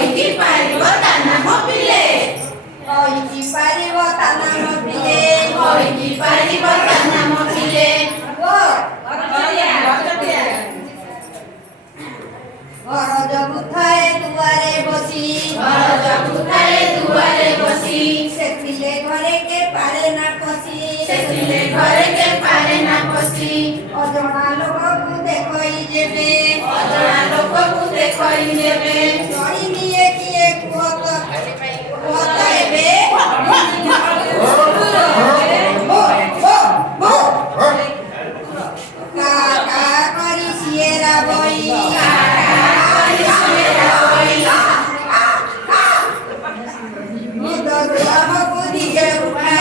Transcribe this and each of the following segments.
କହିକି ପାରିବ ତା ନାମ ପିଲେ କହିକି ପାରିବ ତା ନାମ ପିଲେ କହିକି ପାରିବ ତା ନାମ ପିଲେ ଘର ଜଗୁଥାଏ ଦୁଆରେ ବସି ସେଥିରେ ଘରେ କେ ପାରେ ନା ପଶି ଅଜଣା ଲୋକକୁ ଦେଖଇ ଯେବେ ଜଣି ନିଏ କିଏ କୁହ ତ ଏବେ କା କା କରି ସିଏରା ବଇ ନିଦରୁ ଆମକୁ ଦିଏ ଉଠାଇ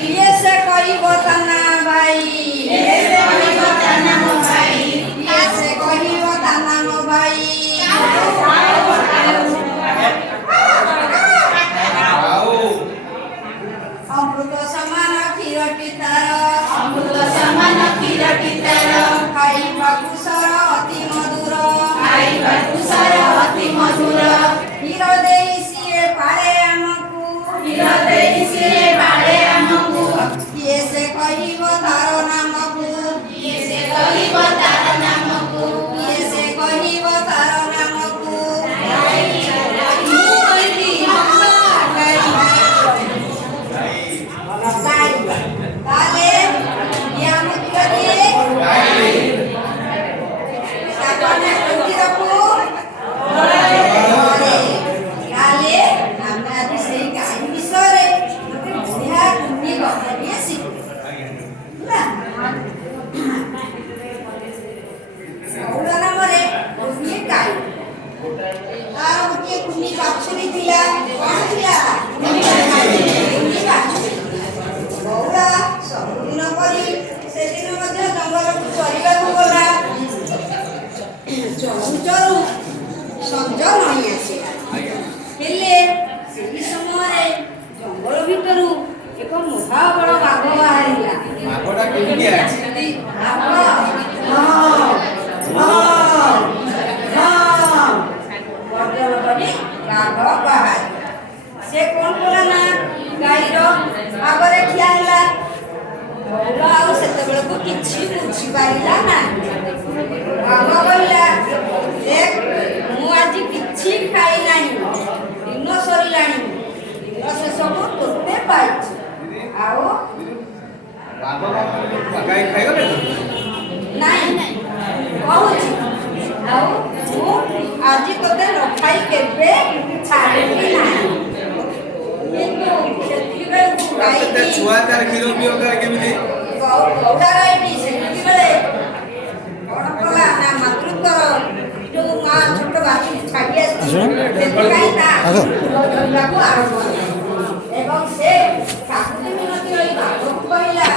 କିଏ ସେ କହିବ ତା ନା ଭାଇ କିଏ ସେ କହିବ ତା ନାମ ଭାଇ ଅମୃତ ସମାନ କ୍ଷୀରଟି ତାର ଖାଇବାକୁ ସର ଅତି ମଧୁର କ୍ଷୀର ଦେଇ ସିଏ ପାରେ ଆମକୁ କିଏ ସେ କହିବ ତାର ନାମକୁ କିଏ ସେ କହିବ ତାର ନାମକୁ ତାହେଲେ ଜ୍ଞାନ ଦିଏ ତାକୁ ରଖୁ ତାହେଲେ ଆମେ ଆଜି ସେଇ ଗାଈ ବିଷୟରେ ଗୋଟେ ବଢିଆ କୁନି କଥାଟିଏ ଶିଖିବା ଗୌର ନାମରେ ଗୋଟିଏ ଗାଈ ତାର ଗୋଟିଏ କୁନି ବାଛୁରୀ ଥିଲା କଣ ଥିଲା କୁନି ବାଛୁରୀ ଗୌର ସବୁଦିନ ପରି ସେଦିନ ମଧ୍ୟ ଜଙ୍ଗଲକୁ ଚରିବାକୁ ଗଲା ଚରୁ ସଞ୍ଜ ନଇଁ ଆସିଲା ହେଲେ ସେହି ସମୟରେ ଜଙ୍ଗଲ ଭିତରୁ ଏକ ମହାବଳ ବାଘ ବାହାରିଲା ସେ କଣ କଲା ନା ଗାଈର ଆଗରେ ଠିଆ ହେଲା ଗୌର ଆଉ ସେତେବେଳକୁ କିଛି ବୁଝିପାରିଲା ନାହିଁ ବାଘ କହିଲା ଦେଖ ମୁଁ ଆଜି କିଛି ଖାଇ ନାହିଁ ଦିନ ସରିଲାଣି ଦିନ ଶେଷକୁ ତୋତେ ପାଇଛି ଆଉ ନାଇଁ କହୁଛି ଆଉ ମୁଁ ଆଜି ତୋତେ ନ ଖାଇ କେବେ ଛାଡ଼ିବି ନାହିଁ କିନ୍ତୁ ସେତିକିବେଳକୁ ଗାଈଟି ଗୌଡ଼ା ଗାଈଟି ସେତିକିବେଳେ କଣ କଲା ନା ମାତୃତ୍ୱର ଯୋଉ ମା ଛୋଟ ବାଛୁରୀ ଛାଡ଼ି ଆସିଛି ସେଥିପାଇଁ ତା ଧରିବାକୁ ଆରମ୍ଭ କଲା ଏବଂ ସେ କାକୁତି ମିନତି ହୋଇ ବାଘକୁ କହିଲା